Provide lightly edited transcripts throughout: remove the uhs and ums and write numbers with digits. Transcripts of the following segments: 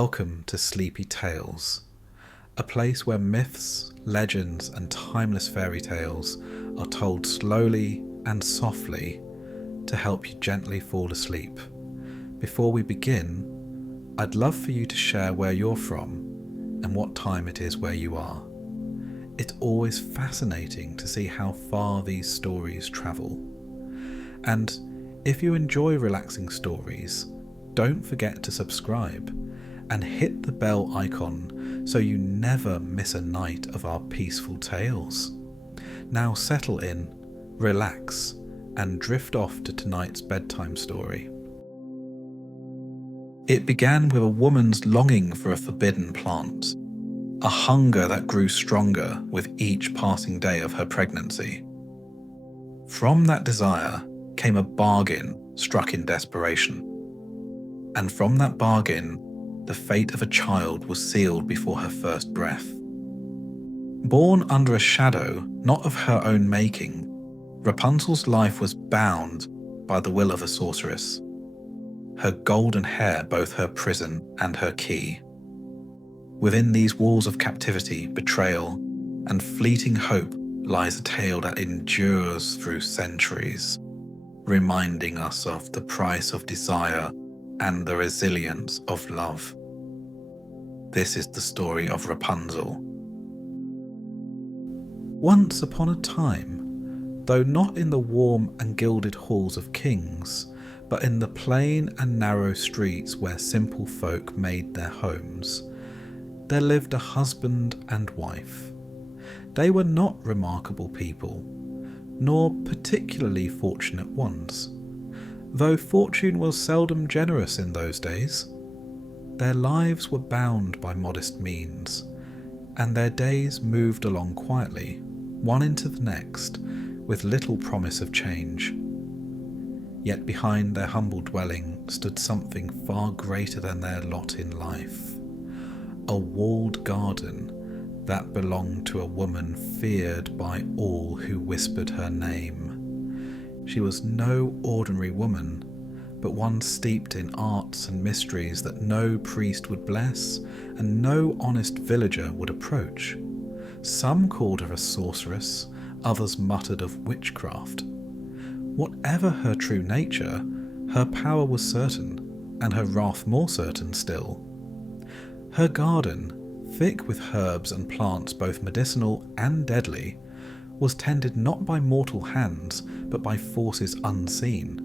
Welcome to Sleepy Tales, a place where myths, legends, and timeless fairy tales are told slowly and softly to help you gently fall asleep. Before we begin, I'd love for you to share where you're from and what time it is where you are. It's always fascinating to see how far these stories travel. And if you enjoy relaxing stories, don't forget to subscribe and hit the bell icon so you never miss a night of our peaceful tales. Now settle in, relax, and drift off to tonight's bedtime story. It began with a woman's longing for a forbidden plant, a hunger that grew stronger with each passing day of her pregnancy. From that desire came a bargain struck in desperation. And from that bargain, the fate of a child was sealed before her first breath. Born under a shadow not of her own making, Rapunzel's life was bound by the will of a sorceress, her golden hair both her prison and her key. Within these walls of captivity, betrayal, and fleeting hope lies a tale that endures through centuries, reminding us of the price of desire and the resilience of love. This is the story of Rapunzel. Once upon a time, though not in the warm and gilded halls of kings, but in the plain and narrow streets where simple folk made their homes, there lived a husband and wife. They were not remarkable people, nor particularly fortunate ones. Though fortune was seldom generous in those days, their lives were bound by modest means, and their days moved along quietly, one into the next, with little promise of change. Yet behind their humble dwelling stood something far greater than their lot in life, a walled garden that belonged to a woman feared by all who whispered her name. She was no ordinary woman, but one steeped in arts and mysteries that no priest would bless and no honest villager would approach. Some called her a sorceress, others muttered of witchcraft. Whatever her true nature, her power was certain, and her wrath more certain still. Her garden, thick with herbs and plants both medicinal and deadly, was tended not by mortal hands, but by forces unseen.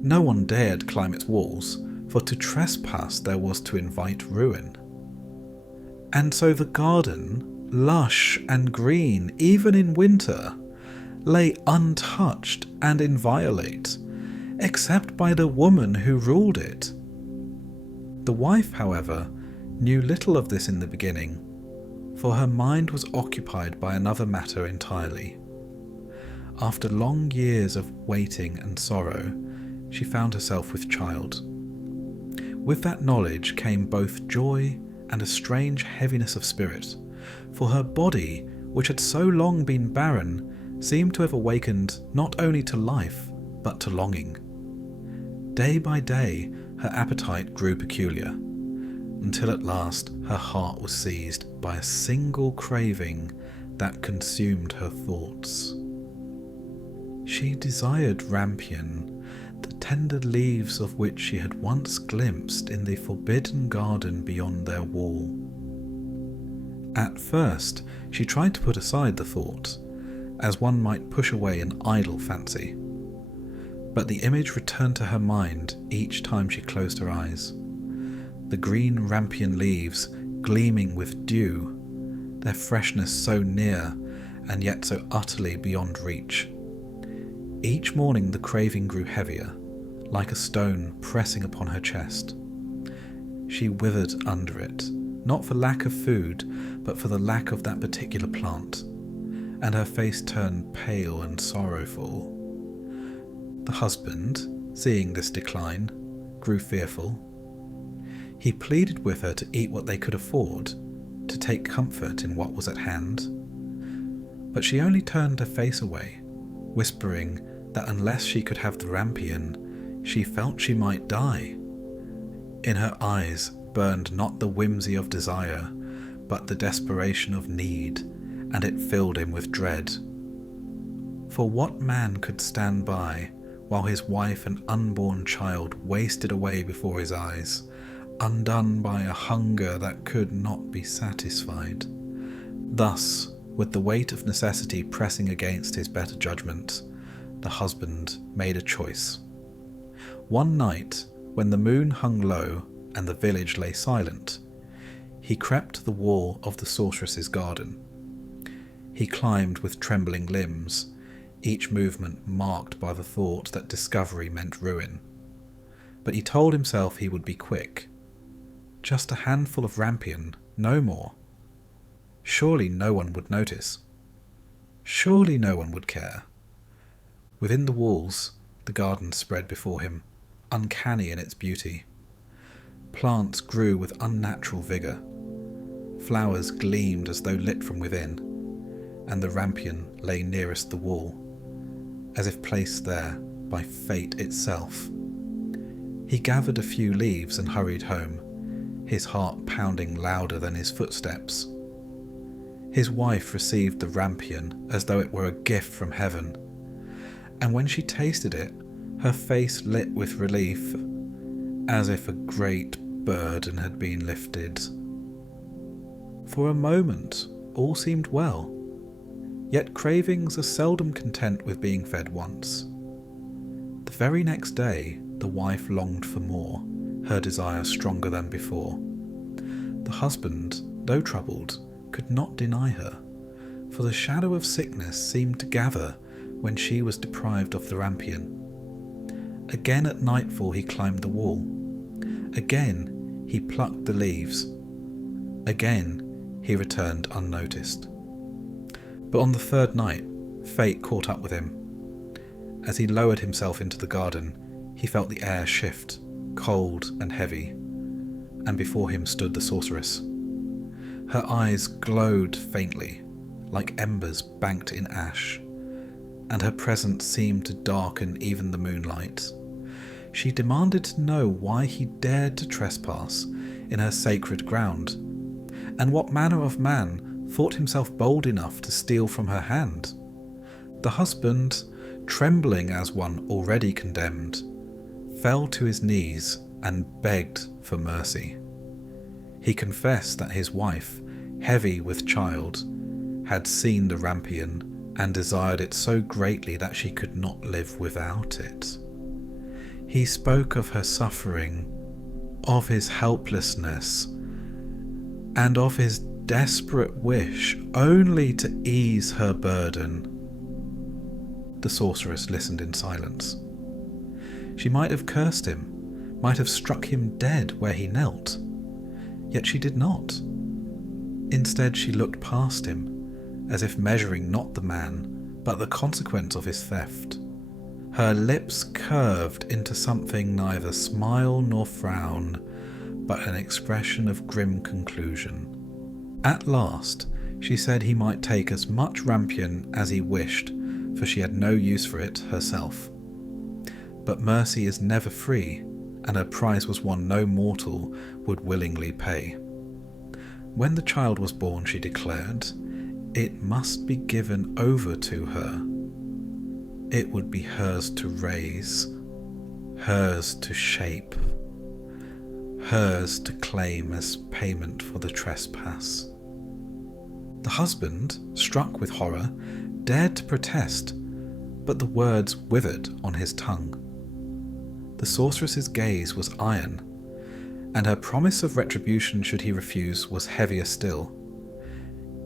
No one dared climb its walls, for to trespass there was to invite ruin. And so the garden, lush and green even in winter, lay untouched and inviolate, except by the woman who ruled it. The wife, however, knew little of this in the beginning, for her mind was occupied by another matter entirely. After long years of waiting and sorrow, she found herself with child. With that knowledge came both joy and a strange heaviness of spirit, for her body, which had so long been barren, seemed to have awakened not only to life, but to longing. Day by day, her appetite grew peculiar, until at last her heart was seized by a single craving that consumed her thoughts. She desired rampion, the tender leaves of which she had once glimpsed in the forbidden garden beyond their wall. At first, she tried to put aside the thought, as one might push away an idle fancy. But the image returned to her mind each time she closed her eyes. The green rampion leaves gleaming with dew, their freshness so near and yet so utterly beyond reach. Each morning the craving grew heavier, like a stone pressing upon her chest. She withered under it, not for lack of food, but for the lack of that particular plant, and her face turned pale and sorrowful. The husband, seeing this decline, grew fearful. He pleaded with her to eat what they could afford, to take comfort in what was at hand. But she only turned her face away, whispering that unless she could have the rampion, she felt she might die. In her eyes burned not the whimsy of desire, but the desperation of need, and it filled him with dread. For what man could stand by while his wife and unborn child wasted away before his eyes, undone by a hunger that could not be satisfied? Thus, with the weight of necessity pressing against his better judgment, the husband made a choice. One night, when the moon hung low and the village lay silent, he crept to the wall of the sorceress's garden. He climbed with trembling limbs, each movement marked by the thought that discovery meant ruin. But he told himself he would be quick. Just a handful of rampion, no more. Surely no one would notice. Surely no one would care. Within the walls, the garden spread before him, uncanny in its beauty. Plants grew with unnatural vigour. Flowers gleamed as though lit from within, and the rampion lay nearest the wall, as if placed there by fate itself. He gathered a few leaves and hurried home, his heart pounding louder than his footsteps. His wife received the rampion as though it were a gift from heaven, and when she tasted it, her face lit with relief, as if a great burden had been lifted. For a moment, all seemed well, yet cravings are seldom content with being fed once. The very next day, the wife longed for more, her desire stronger than before. The husband, though troubled, could not deny her, for the shadow of sickness seemed to gather when she was deprived of the rampion. Again at nightfall he climbed the wall. Again he plucked the leaves. Again he returned unnoticed. But on the third night, fate caught up with him. As he lowered himself into the garden, he felt the air shift, cold and heavy, and before him stood the sorceress. Her eyes glowed faintly, like embers banked in ash, and her presence seemed to darken even the moonlight. She demanded to know why he dared to trespass in her sacred ground, and what manner of man thought himself bold enough to steal from her hand. The husband, trembling as one already condemned, fell to his knees and begged for mercy. He confessed that his wife, heavy with child, had seen the rampion and desired it so greatly that she could not live without it. He spoke of her suffering, of his helplessness, and of his desperate wish only to ease her burden. The sorceress listened in silence. She might have cursed him, might have struck him dead where he knelt, yet she did not. Instead, she looked past him, as if measuring not the man, but the consequence of his theft. Her lips curved into something neither smile nor frown, but an expression of grim conclusion. At last, she said he might take as much rampion as he wished, for she had no use for it herself. But mercy is never free, and her price was one no mortal would willingly pay. When the child was born, she declared, it must be given over to her. It would be hers to raise, hers to shape, hers to claim as payment for the trespass. The husband, struck with horror, dared to protest, but the words withered on his tongue. The sorceress's gaze was iron, and her promise of retribution should he refuse was heavier still.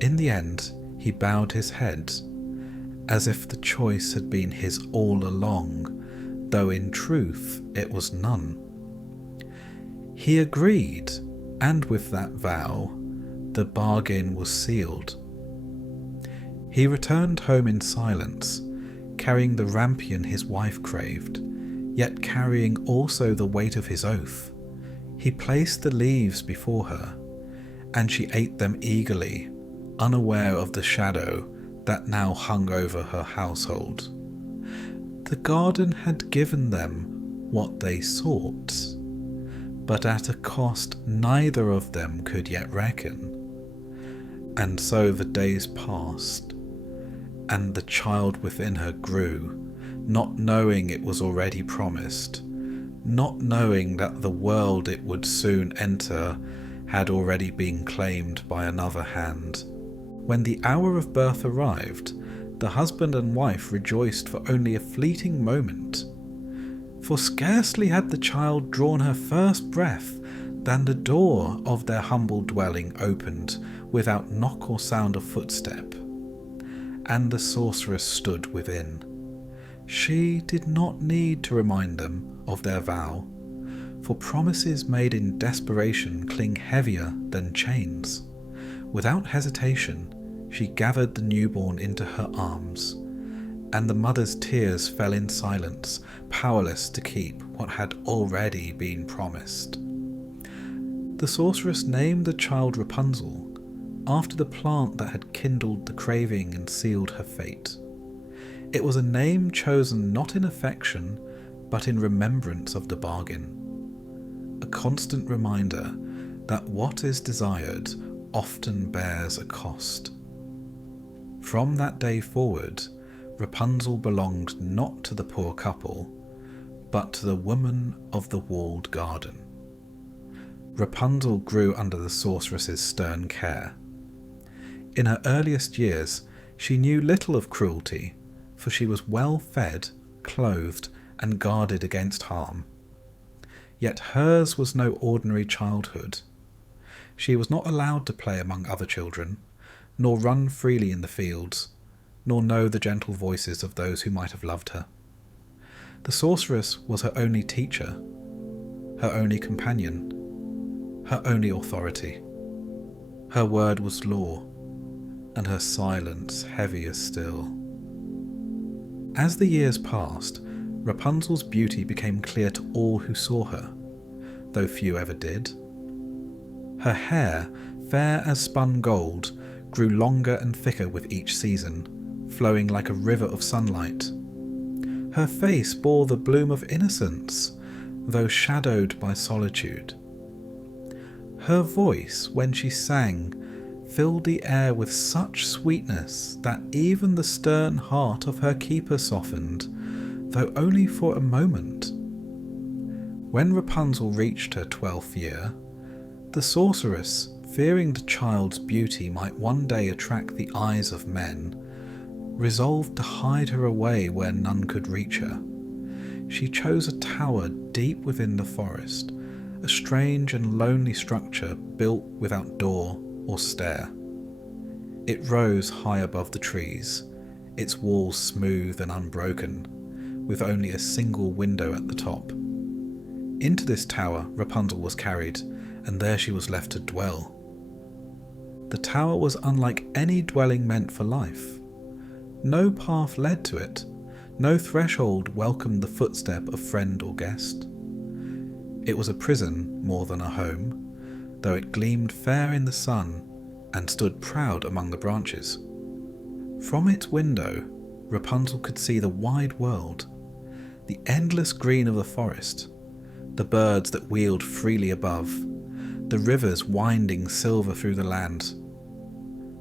In the end, he bowed his head, as if the choice had been his all along, though in truth it was none. He agreed, and with that vow, the bargain was sealed. He returned home in silence, carrying the rampion his wife craved, yet carrying also the weight of his oath. He placed the leaves before her, and she ate them eagerly, unaware of the shadow that now hung over her household. The garden had given them what they sought, but at a cost neither of them could yet reckon. And so the days passed, and the child within her grew, not knowing it was already promised, not knowing that the world it would soon enter had already been claimed by another hand. When the hour of birth arrived, the husband and wife rejoiced for only a fleeting moment. For scarcely had the child drawn her first breath than the door of their humble dwelling opened without knock or sound of footstep, and the sorceress stood within. She did not need to remind them of their vow, for promises made in desperation cling heavier than chains. Without hesitation, she gathered the newborn into her arms, and the mother's tears fell in silence, powerless to keep what had already been promised. The sorceress named the child Rapunzel, after the plant that had kindled the craving and sealed her fate. It was a name chosen not in affection, but in remembrance of the bargain. A constant reminder that what is desired often bears a cost. From that day forward, Rapunzel belonged not to the poor couple, but to the woman of the walled garden. Rapunzel grew under the sorceress's stern care. In her earliest years, she knew little of cruelty, for she was well fed, clothed, and guarded against harm. Yet hers was no ordinary childhood. She was not allowed to play among other children, nor run freely in the fields, nor know the gentle voices of those who might have loved her. The sorceress was her only teacher, her only companion, her only authority. Her word was law, and her silence heavier still. As the years passed, Rapunzel's beauty became clear to all who saw her, though few ever did. Her hair, fair as spun gold, grew longer and thicker with each season, flowing like a river of sunlight. Her face bore the bloom of innocence, though shadowed by solitude. Her voice, when she sang, filled the air with such sweetness that even the stern heart of her keeper softened, though only for a moment. When Rapunzel reached her 12th year, the sorceress, fearing the child's beauty might one day attract the eyes of men, resolved to hide her away where none could reach her. She chose a tower deep within the forest, a strange and lonely structure built without door or stair. It rose high above the trees, its walls smooth and unbroken, with only a single window at the top. Into this tower Rapunzel was carried, and there she was left to dwell. The tower was unlike any dwelling meant for life. No path led to it, no threshold welcomed the footstep of friend or guest. It was a prison more than a home, though it gleamed fair in the sun and stood proud among the branches. From its window, Rapunzel could see the wide world, the endless green of the forest, the birds that wheeled freely above, the rivers winding silver through the land.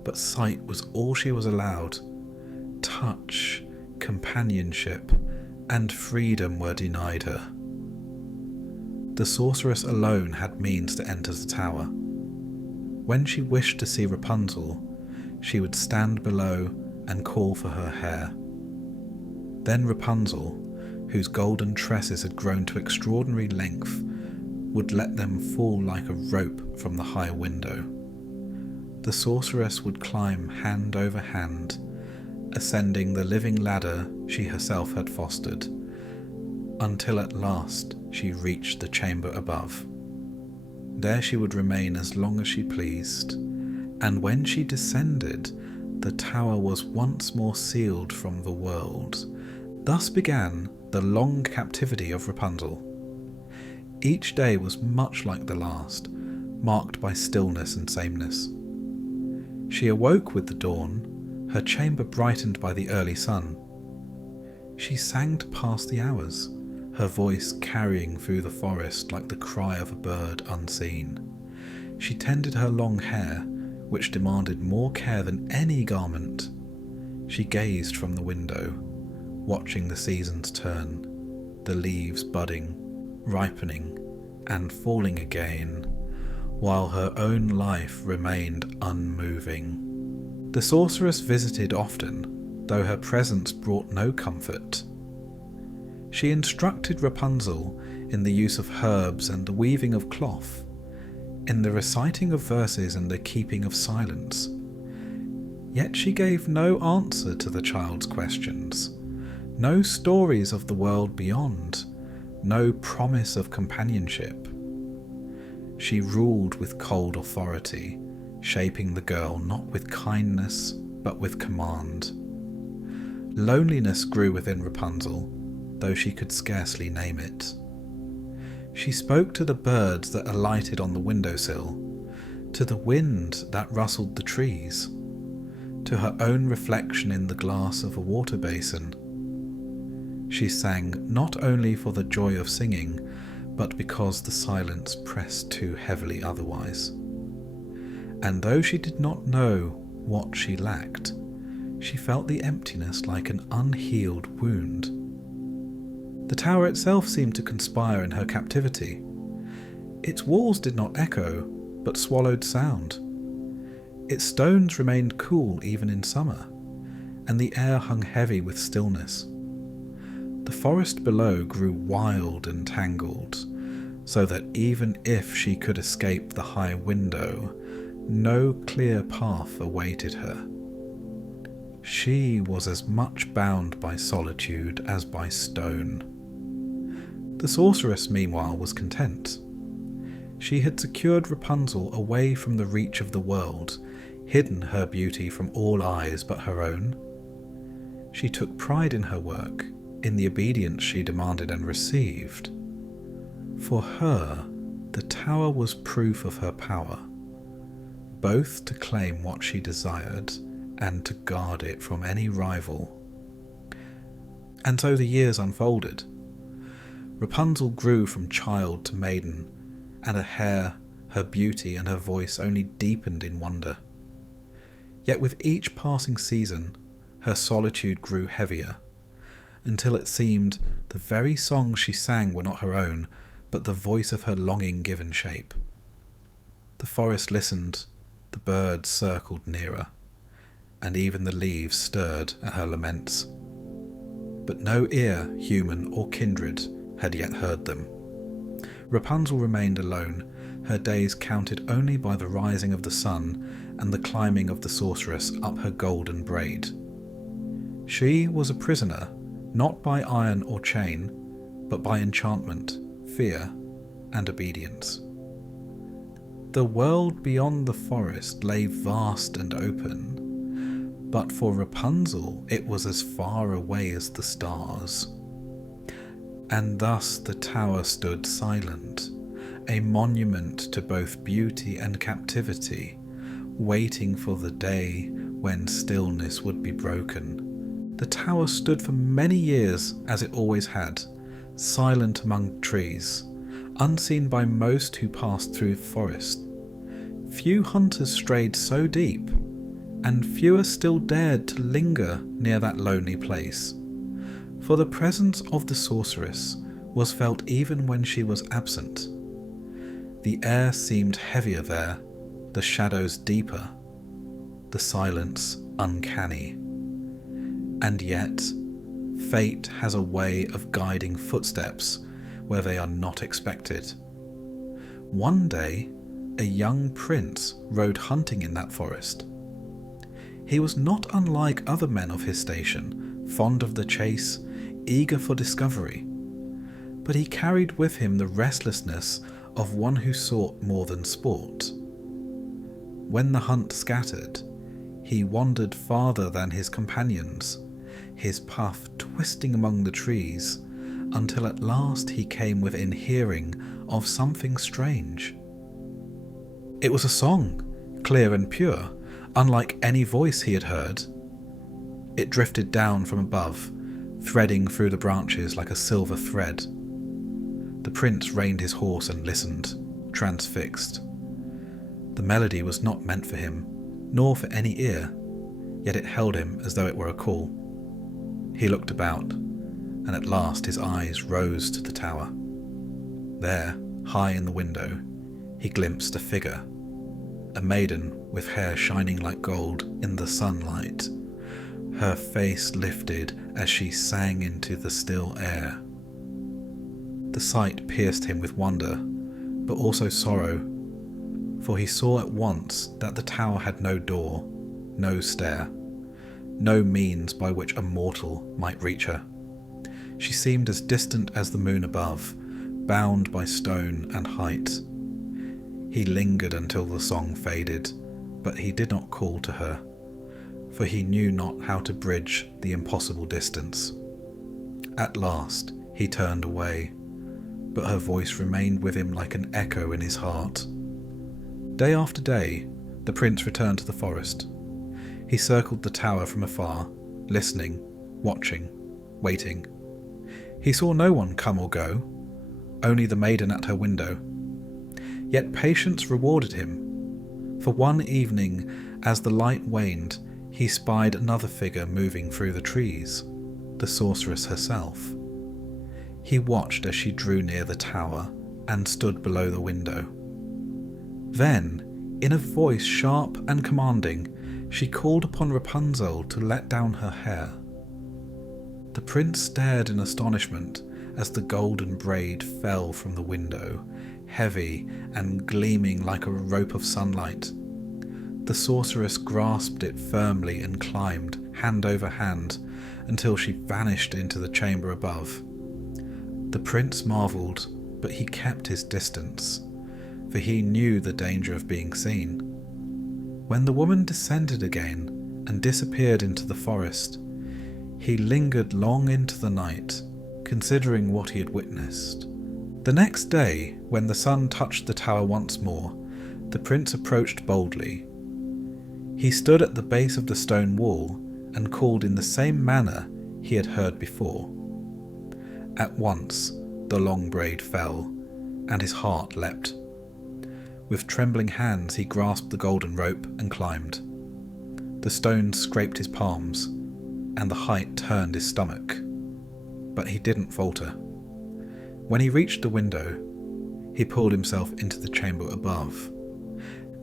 But sight was all she was allowed. Touch, companionship, and freedom were denied her. The sorceress alone had means to enter the tower. When she wished to see Rapunzel, she would stand below and call for her hair. Then Rapunzel, whose golden tresses had grown to extraordinary length, would let them fall like a rope from the high window. The sorceress would climb hand over hand, ascending the living ladder she herself had fostered, until at last she reached the chamber above. There she would remain as long as she pleased, and when she descended, the tower was once more sealed from the world. Thus began the long captivity of Rapunzel. Each day was much like the last, marked by stillness and sameness. She awoke with the dawn, her chamber brightened by the early sun. She sang to pass the hours, her voice carrying through the forest like the cry of a bird unseen. She tended her long hair, which demanded more care than any garment. She gazed from the window, watching the seasons turn, the leaves budding, ripening, and falling again, while her own life remained unmoving. The sorceress visited often, though her presence brought no comfort. She instructed Rapunzel in the use of herbs and the weaving of cloth, in the reciting of verses and the keeping of silence. Yet she gave no answer to the child's questions, no stories of the world beyond, no promise of companionship. She ruled with cold authority, shaping the girl not with kindness, but with command. Loneliness grew within Rapunzel, though she could scarcely name it. She spoke to the birds that alighted on the windowsill, to the wind that rustled the trees, to her own reflection in the glass of a water basin. She sang not only for the joy of singing, but because the silence pressed too heavily otherwise. And though she did not know what she lacked, she felt the emptiness like an unhealed wound. The tower itself seemed to conspire in her captivity. Its walls did not echo, but swallowed sound. Its stones remained cool even in summer, and the air hung heavy with stillness. The forest below grew wild and tangled, so that even if she could escape the high window, no clear path awaited her. She was as much bound by solitude as by stone. The sorceress, meanwhile, was content. She had secured Rapunzel away from the reach of the world, hidden her beauty from all eyes but her own. She took pride in her work, in the obedience she demanded and received. For her, the tower was proof of her power, both to claim what she desired and to guard it from any rival. And so the years unfolded. Rapunzel grew from child to maiden, and her hair, her beauty, and her voice only deepened in wonder. Yet with each passing season, her solitude grew heavier, until it seemed the very songs she sang were not her own, but the voice of her longing given shape. The forest listened, the birds circled nearer, and even the leaves stirred at her laments. But no ear, human or kindred, had yet heard them. Rapunzel remained alone, her days counted only by the rising of the sun and the climbing of the sorceress up her golden braid. She was a prisoner, not by iron or chain, but by enchantment, fear, and obedience. The world beyond the forest lay vast and open, but for Rapunzel it was as far away as the stars. And thus the tower stood silent, a monument to both beauty and captivity, waiting for the day when stillness would be broken. The tower stood for many years as it always had, silent among trees, unseen by most who passed through the forest. Few hunters strayed so deep, and fewer still dared to linger near that lonely place. For the presence of the sorceress was felt even when she was absent. The air seemed heavier there, the shadows deeper, the silence uncanny. And yet, fate has a way of guiding footsteps where they are not expected. One day, a young prince rode hunting in that forest. He was not unlike other men of his station, fond of the chase, eager for discovery, but he carried with him the restlessness of one who sought more than sport. When the hunt scattered, he wandered farther than his companions, his path twisting among the trees, until at last he came within hearing of something strange. It was a song, clear and pure, unlike any voice he had heard. It drifted down from above, threading through the branches like a silver thread. The prince reined his horse and listened, transfixed. The melody was not meant for him, nor for any ear, yet it held him as though it were a call. He looked about, and at last his eyes rose to the tower. There, high in the window, he glimpsed a figure, a maiden with hair shining like gold in the sunlight, her face lifted as she sang into the still air. The sight pierced him with wonder, but also sorrow, for he saw at once that the tower had no door, no stair, no means by which a mortal might reach her. She seemed as distant as the moon above, bound by stone and height. He lingered until the song faded, but he did not call to her, for he knew not how to bridge the impossible distance. At last he turned away, but her voice remained with him like an echo in his heart. Day after day, the prince returned to the forest. He circled the tower from afar, listening, watching, waiting. He saw no one come or go, only the maiden at her window. Yet patience rewarded him, for one evening, as the light waned, he spied another figure moving through the trees, the sorceress herself. He watched as she drew near the tower and stood below the window. Then, in a voice sharp and commanding, she called upon Rapunzel to let down her hair. The prince stared in astonishment as the golden braid fell from the window, heavy and gleaming like a rope of sunlight. The sorceress grasped it firmly and climbed, hand over hand, until she vanished into the chamber above. The prince marvelled, but he kept his distance, for he knew the danger of being seen. When the woman descended again and disappeared into the forest, he lingered long into the night, considering what he had witnessed. The next day, when the sun touched the tower once more, the prince approached boldly. He stood at the base of the stone wall and called in the same manner he had heard before. At once the long braid fell, and his heart leapt. With trembling hands he grasped the golden rope and climbed. The stones scraped his palms, and the height turned his stomach. But he didn't falter. When he reached the window, he pulled himself into the chamber above.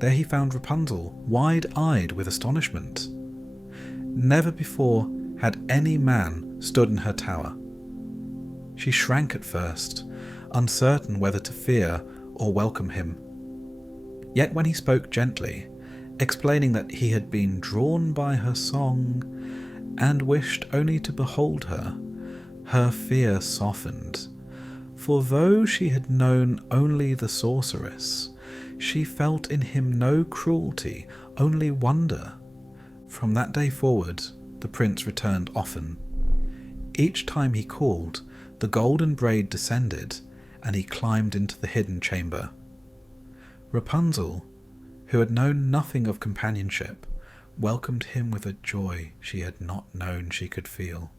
There he found Rapunzel, wide-eyed with astonishment. Never before had any man stood in her tower. She shrank at first, uncertain whether to fear or welcome him. Yet when he spoke gently, explaining that he had been drawn by her song and wished only to behold her, her fear softened. For though she had known only the sorceress, she felt in him no cruelty, only wonder. From that day forward, the prince returned often. Each time he called, the golden braid descended, and he climbed into the hidden chamber. Rapunzel, who had known nothing of companionship, welcomed him with a joy she had not known she could feel.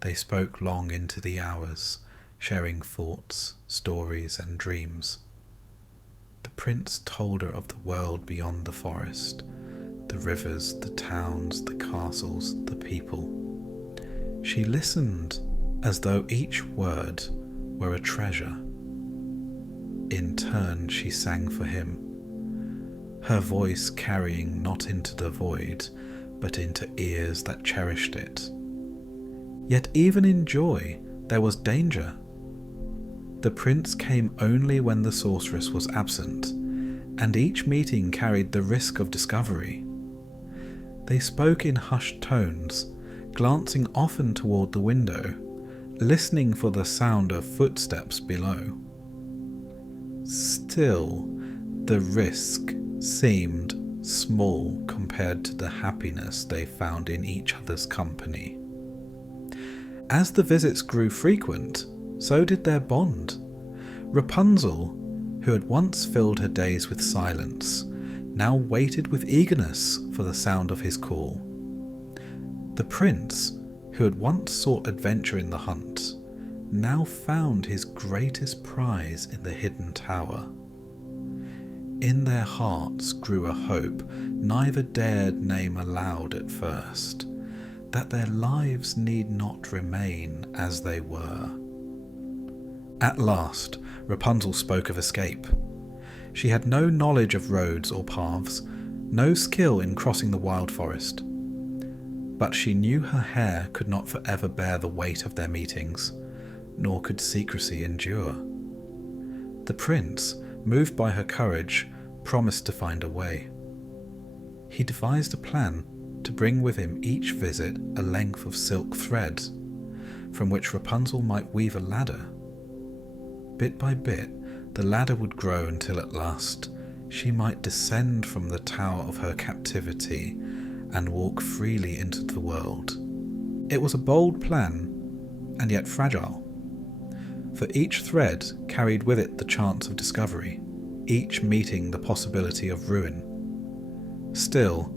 They spoke long into the hours, sharing thoughts, stories, and dreams. The prince told her of the world beyond the forest, the rivers, the towns, the castles, the people. She listened as though each word were a treasure. In turn she sang for him, her voice carrying not into the void, but into ears that cherished it. Yet even in joy there was danger. The prince came only when the sorceress was absent, and each meeting carried the risk of discovery. They spoke in hushed tones, glancing often toward the window, listening for the sound of footsteps below. Still, the risk seemed small compared to the happiness they found in each other's company. As the visits grew frequent, so did their bond. Rapunzel, who had once filled her days with silence, now waited with eagerness for the sound of his call. The prince, who had once sought adventure in the hunt, now found his greatest prize in the hidden tower. In their hearts grew a hope neither dared name aloud at first, that their lives need not remain as they were. At last, Rapunzel spoke of escape. She had no knowledge of roads or paths, no skill in crossing the wild forest. But she knew her hair could not forever bear the weight of their meetings, nor could secrecy endure. The prince, moved by her courage, promised to find a way. He devised a plan to bring with him each visit a length of silk thread, from which Rapunzel might weave a ladder. Bit by bit, the ladder would grow until at last she might descend from the tower of her captivity and walk freely into the world. It was a bold plan, and yet fragile, for each thread carried with it the chance of discovery, each meeting the possibility of ruin. Still,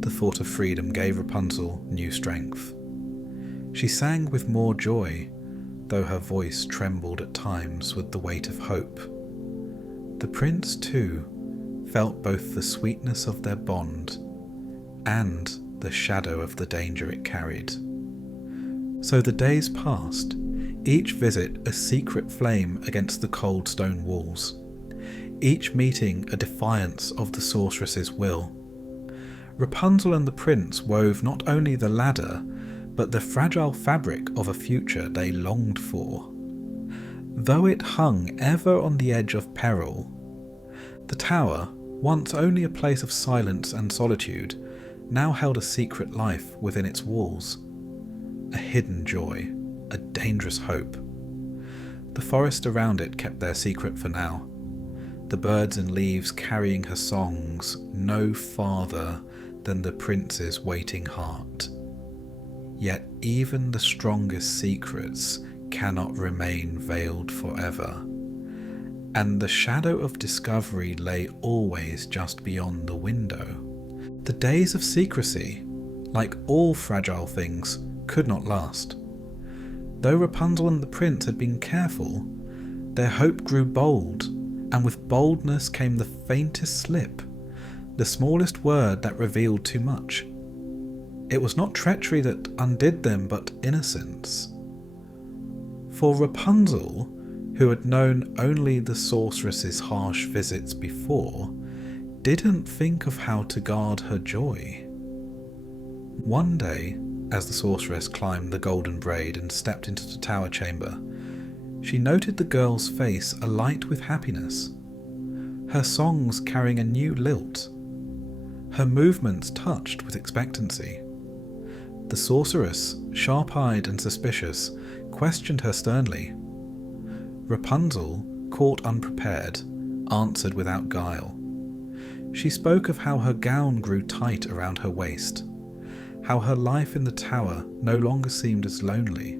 the thought of freedom gave Rapunzel new strength. She sang with more joy, though her voice trembled at times with the weight of hope. The prince, too, felt both the sweetness of their bond and the shadow of the danger it carried. So the days passed, each visit a secret flame against the cold stone walls, each meeting a defiance of the sorceress's will. Rapunzel and the prince wove not only the ladder, but the fragile fabric of a future they longed for. Though it hung ever on the edge of peril, the tower, once only a place of silence and solitude, now held a secret life within its walls, a hidden joy, a dangerous hope. The forest around it kept their secret for now, the birds and leaves carrying her songs no farther than the prince's waiting heart. Yet even the strongest secrets cannot remain veiled forever, and the shadow of discovery lay always just beyond the window. The days of secrecy, like all fragile things, could not last. Though Rapunzel and the prince had been careful, their hope grew bold, and with boldness came the faintest slip, the smallest word that revealed too much. It was not treachery that undid them, but innocence. For Rapunzel, who had known only the sorceress's harsh visits before, didn't think of how to guard her joy. One day, as the sorceress climbed the golden braid and stepped into the tower chamber, she noted the girl's face alight with happiness, her songs carrying a new lilt, her movements touched with expectancy. The sorceress, sharp-eyed and suspicious, questioned her sternly. Rapunzel, caught unprepared, answered without guile. She spoke of how her gown grew tight around her waist, how her life in the tower no longer seemed as lonely,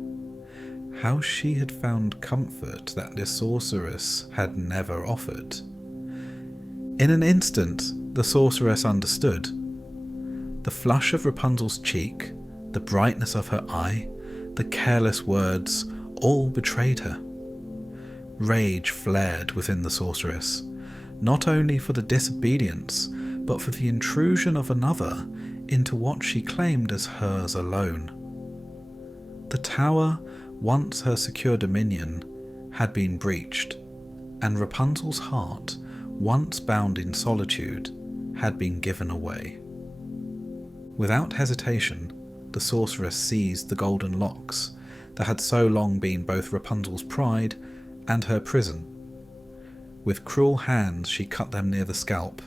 how she had found comfort that the sorceress had never offered. In an instant, the sorceress understood. The flush of Rapunzel's cheek, the brightness of her eye, the careless words, all betrayed her. Rage flared within the sorceress, not only for the disobedience, but for the intrusion of another into what she claimed as hers alone. The tower, once her secure dominion, had been breached, and Rapunzel's heart, once bound in solitude, had been given away. Without hesitation, the sorceress seized the golden locks that had so long been both Rapunzel's pride and her prison. With cruel hands she cut them near the scalp,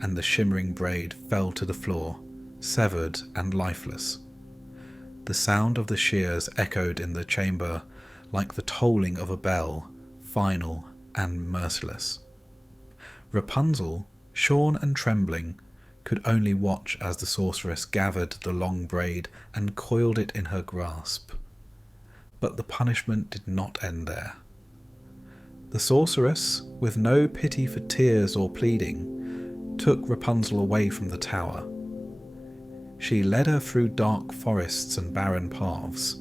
and the shimmering braid fell to the floor, severed and lifeless. The sound of the shears echoed in the chamber like the tolling of a bell, final and merciless. Rapunzel, shorn and trembling, could only watch as the sorceress gathered the long braid and coiled it in her grasp. But the punishment did not end there. The sorceress, with no pity for tears or pleading, took Rapunzel away from the tower. She led her through dark forests and barren paths,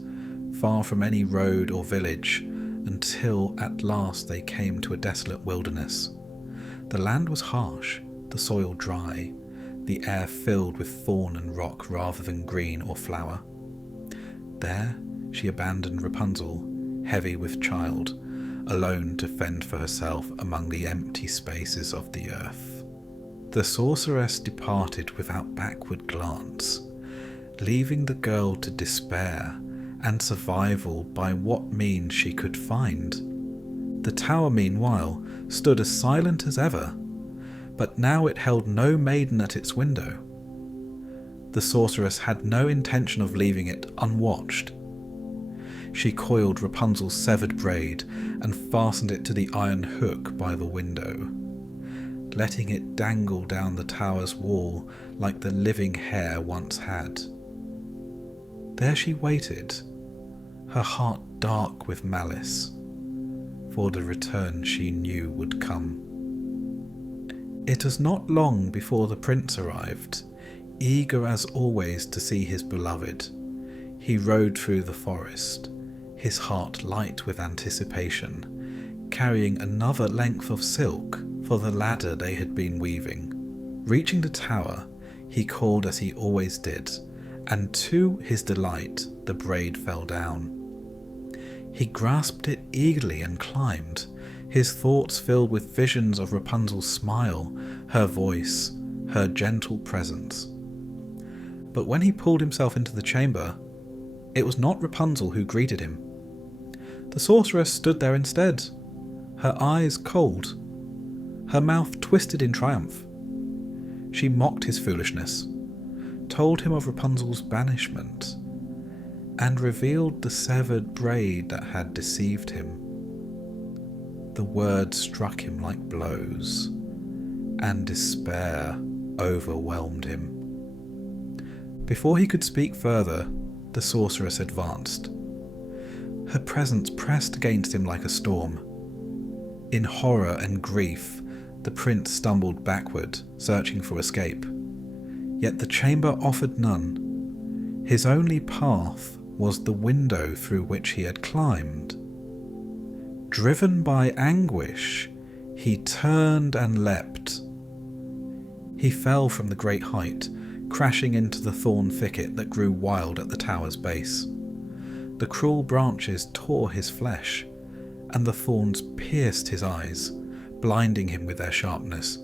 far from any road or village, until at last they came to a desolate wilderness. The land was harsh, the soil dry, the air filled with thorn and rock rather than green or flower. There she abandoned Rapunzel, heavy with child, alone to fend for herself among the empty spaces of the earth. The sorceress departed without backward glance, leaving the girl to despair and survival by what means she could find. The tower, meanwhile, stood as silent as ever, but now it held no maiden at its window. The sorceress had no intention of leaving it unwatched. She coiled Rapunzel's severed braid and fastened it to the iron hook by the window, letting it dangle down the tower's wall like the living hair once had. There she waited, her heart dark with malice, for the return she knew would come. It was not long before the prince arrived, eager as always to see his beloved. He rode through the forest, his heart light with anticipation, carrying another length of silk for the ladder they had been weaving. Reaching the tower, he called as he always did, and to his delight the braid fell down. He grasped it eagerly and climbed, his thoughts filled with visions of Rapunzel's smile, her voice, her gentle presence. But when he pulled himself into the chamber, it was not Rapunzel who greeted him. The sorceress stood there instead, her eyes cold, her mouth twisted in triumph. She mocked his foolishness, told him of Rapunzel's banishment, and revealed the severed braid that had deceived him. The words struck him like blows, and despair overwhelmed him. Before he could speak further, the sorceress advanced. Her presence pressed against him like a storm. In horror and grief, the prince stumbled backward, searching for escape. Yet the chamber offered none. His only path was the window through which he had climbed. Driven by anguish, he turned and leapt. He fell from the great height, crashing into the thorn thicket that grew wild at the tower's base. The cruel branches tore his flesh, and the thorns pierced his eyes, blinding him with their sharpness.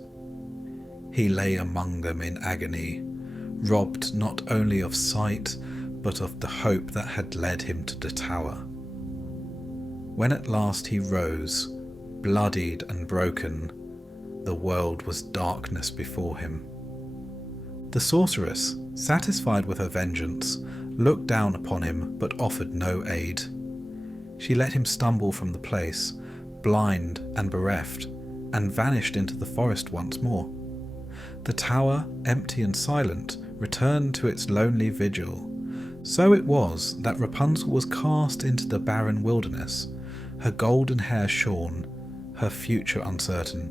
He lay among them in agony, robbed not only of sight, but of the hope that had led him to the tower. When at last he rose, bloodied and broken, the world was darkness before him. The sorceress, satisfied with her vengeance, looked down upon him but offered no aid. She let him stumble from the place, blind and bereft, and vanished into the forest once more. The tower, empty and silent, returned to its lonely vigil. So it was that Rapunzel was cast into the barren wilderness, her golden hair shorn, her future uncertain.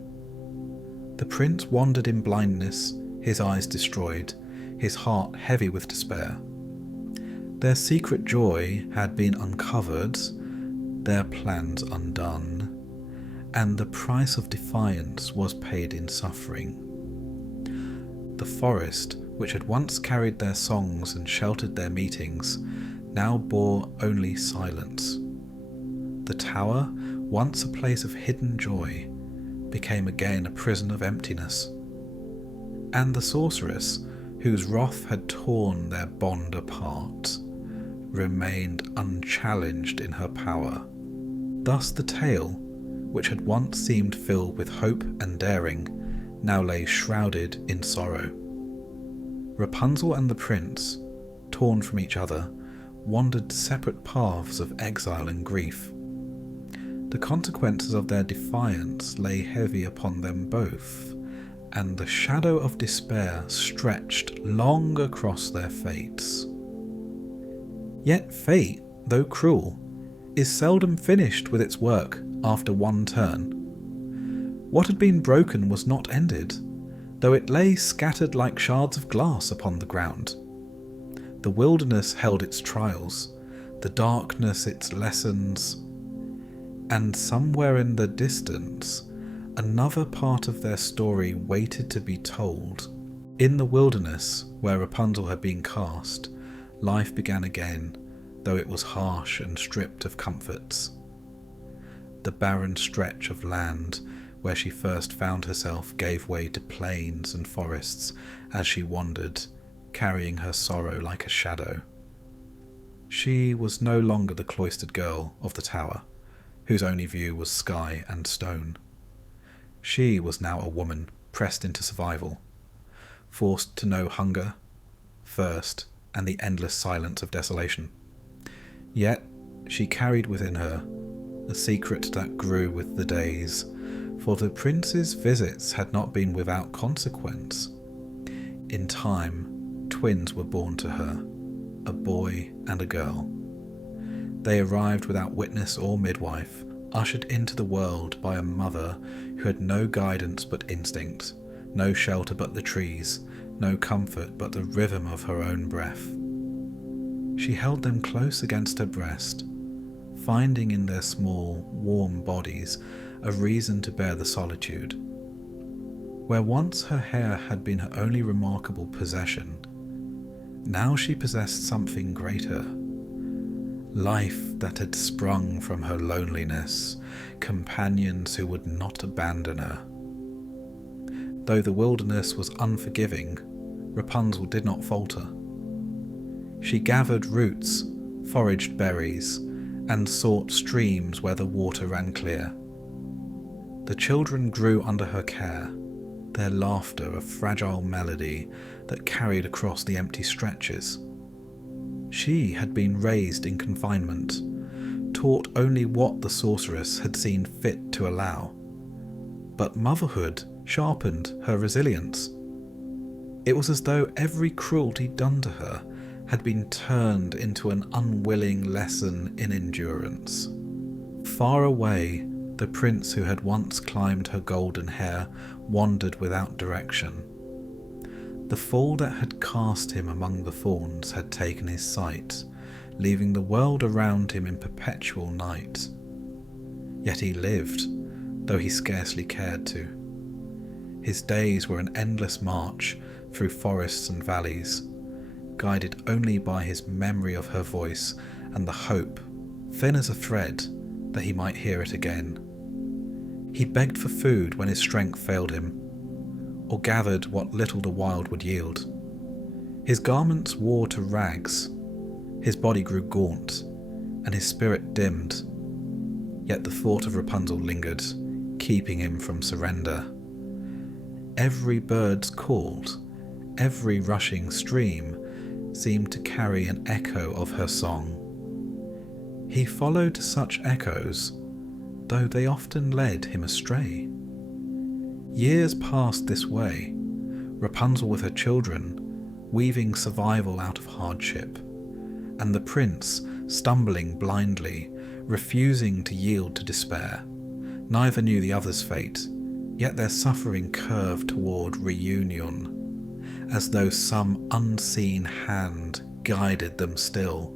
The prince wandered in blindness, his eyes destroyed, his heart heavy with despair. Their secret joy had been uncovered, their plans undone, and the price of defiance was paid in suffering. The forest, which had once carried their songs and sheltered their meetings, now bore only silence. The tower, once a place of hidden joy, became again a prison of emptiness. And the sorceress, whose wrath had torn their bond apart, remained unchallenged in her power. Thus the tale, which had once seemed filled with hope and daring, now lay shrouded in sorrow. Rapunzel and the prince, torn from each other, wandered separate paths of exile and grief. The consequences of their defiance lay heavy upon them both, and the shadow of despair stretched long across their fates. Yet fate, though cruel, is seldom finished with its work after one turn. What had been broken was not ended, though it lay scattered like shards of glass upon the ground. The wilderness held its trials, the darkness its lessons, and somewhere in the distance, another part of their story waited to be told. In the wilderness where Rapunzel had been cast, life began again, though it was harsh and stripped of comforts. The barren stretch of land where she first found herself gave way to plains and forests as she wandered, carrying her sorrow like a shadow. She was no longer the cloistered girl of the tower, whose only view was sky and stone. She was now a woman pressed into survival, forced to know hunger, thirst, and the endless silence of desolation. Yet she carried within her a secret that grew with the days, for the prince's visits had not been without consequence. In time, twins were born to her, a boy and a girl. They arrived without witness or midwife, ushered into the world by a mother who had no guidance but instinct, no shelter but the trees, no comfort but the rhythm of her own breath. She held them close against her breast, finding in their small, warm bodies a reason to bear the solitude. Where once her hair had been her only remarkable possession, now she possessed something greater. Life that had sprung from her loneliness, companions who would not abandon her. Though the wilderness was unforgiving, Rapunzel did not falter. She gathered roots, foraged berries, and sought streams where the water ran clear. The children grew under her care, their laughter a fragile melody that carried across the empty stretches. She had been raised in confinement, taught only what the sorceress had seen fit to allow. But motherhood sharpened her resilience. It was as though every cruelty done to her had been turned into an unwilling lesson in endurance. Far away, the prince who had once climbed her golden hair wandered without direction. The fall that had cast him among the thorns had taken his sight, leaving the world around him in perpetual night. Yet he lived, though he scarcely cared to. His days were an endless march through forests and valleys, guided only by his memory of her voice and the hope, thin as a thread, that he might hear it again. He begged for food when his strength failed him, or gathered what little the wild would yield. His garments wore to rags, his body grew gaunt, and his spirit dimmed. Yet the thought of Rapunzel lingered, keeping him from surrender. Every bird's called, every rushing stream seemed to carry an echo of her song. He followed such echoes, though they often led him astray. Years passed this way, Rapunzel with her children, weaving survival out of hardship, and the prince stumbling blindly, refusing to yield to despair. Neither knew the other's fate, yet their suffering curved toward reunion, as though some unseen hand guided them still.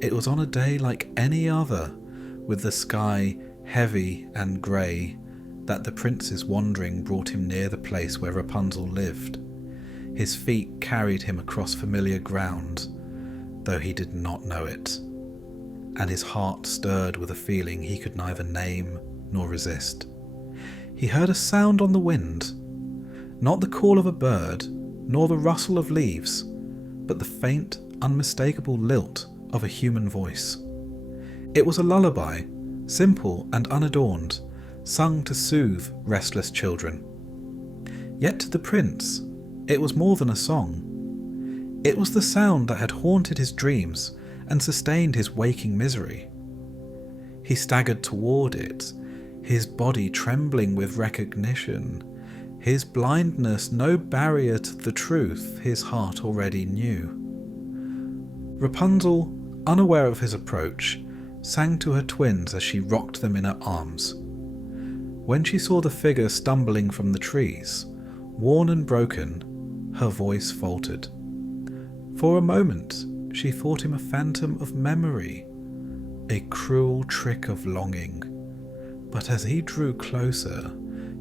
It was on a day like any other, with the sky heavy and grey, that the prince's wandering brought him near the place where Rapunzel lived. His feet carried him across familiar ground, though he did not know it, and his heart stirred with a feeling he could neither name nor resist. He heard a sound on the wind, not the call of a bird, nor the rustle of leaves, but the faint, unmistakable lilt of a human voice. It was a lullaby, simple and unadorned, sung to soothe restless children. Yet to the prince, it was more than a song. It was the sound that had haunted his dreams and sustained his waking misery. He staggered toward it, his body trembling with recognition, his blindness no barrier to the truth his heart already knew. Rapunzel, unaware of his approach, sang to her twins as she rocked them in her arms. When she saw the figure stumbling from the trees, worn and broken, her voice faltered. For a moment, she thought him a phantom of memory, a cruel trick of longing. But as he drew closer,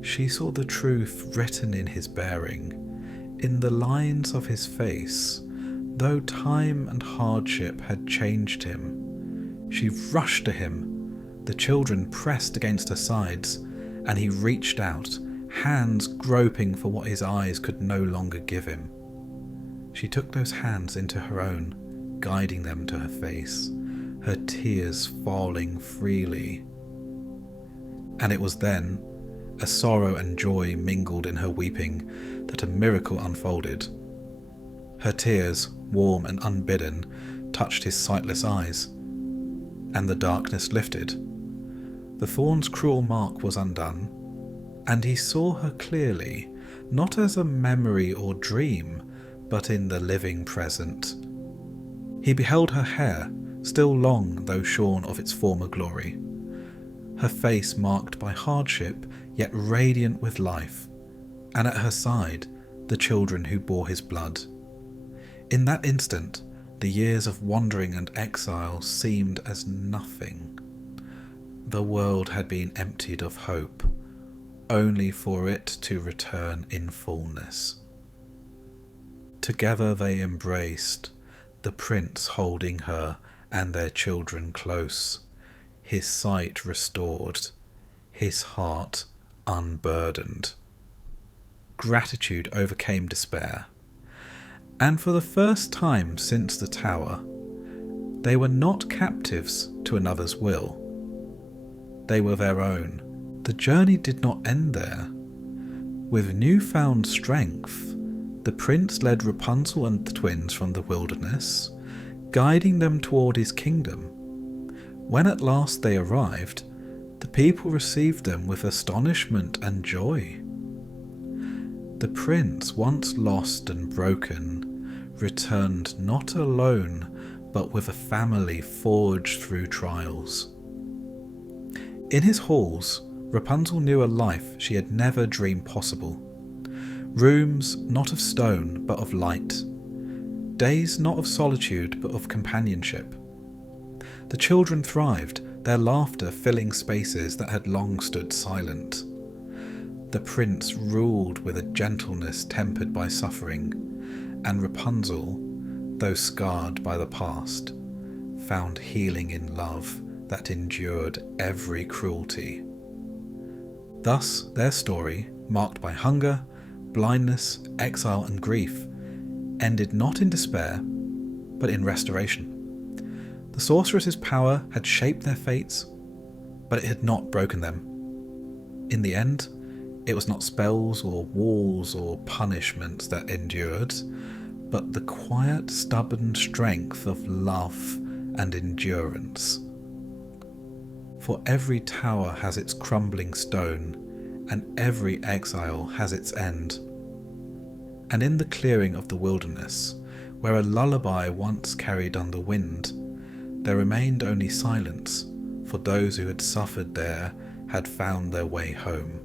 she saw the truth written in his bearing, in the lines of his face. Though time and hardship had changed him, she rushed to him. The children pressed against her sides, and he reached out, hands groping for what his eyes could no longer give him. She took those hands into her own, guiding them to her face, her tears falling freely. And it was then, as sorrow and joy mingled in her weeping, that a miracle unfolded. Her tears, warm and unbidden, touched his sightless eyes, and the darkness lifted. The thorn's cruel mark was undone, and he saw her clearly, not as a memory or dream, but in the living present. He beheld her hair, still long though shorn of its former glory, her face marked by hardship, yet radiant with life, and at her side the children who bore his blood. In that instant, the years of wandering and exile seemed as nothing. The world had been emptied of hope, only for it to return in fullness. Together they embraced, the prince holding her and their children close, his sight restored, his heart unburdened. Gratitude overcame despair, and for the first time since the tower, they were not captives to another's will. They were their own. The journey did not end there. With newfound strength, the prince led Rapunzel and the twins from the wilderness, guiding them toward his kingdom. When at last they arrived, the people received them with astonishment and joy. The prince, once lost and broken, returned not alone, but with a family forged through trials. In his halls, Rapunzel knew a life she had never dreamed possible. Rooms not of stone, but of light. Days not of solitude, but of companionship. The children thrived, their laughter filling spaces that had long stood silent. The prince ruled with a gentleness tempered by suffering, and Rapunzel, though scarred by the past, found healing in love that endured every cruelty. Thus their story, marked by hunger, blindness, exile and grief, ended not in despair, but in restoration. The sorceress's power had shaped their fates, but it had not broken them. In the end, it was not spells or walls or punishments that endured, but the quiet, stubborn strength of love and endurance. For every tower has its crumbling stone, and every exile has its end. And in the clearing of the wilderness, where a lullaby once carried on the wind, there remained only silence, for those who had suffered there had found their way home.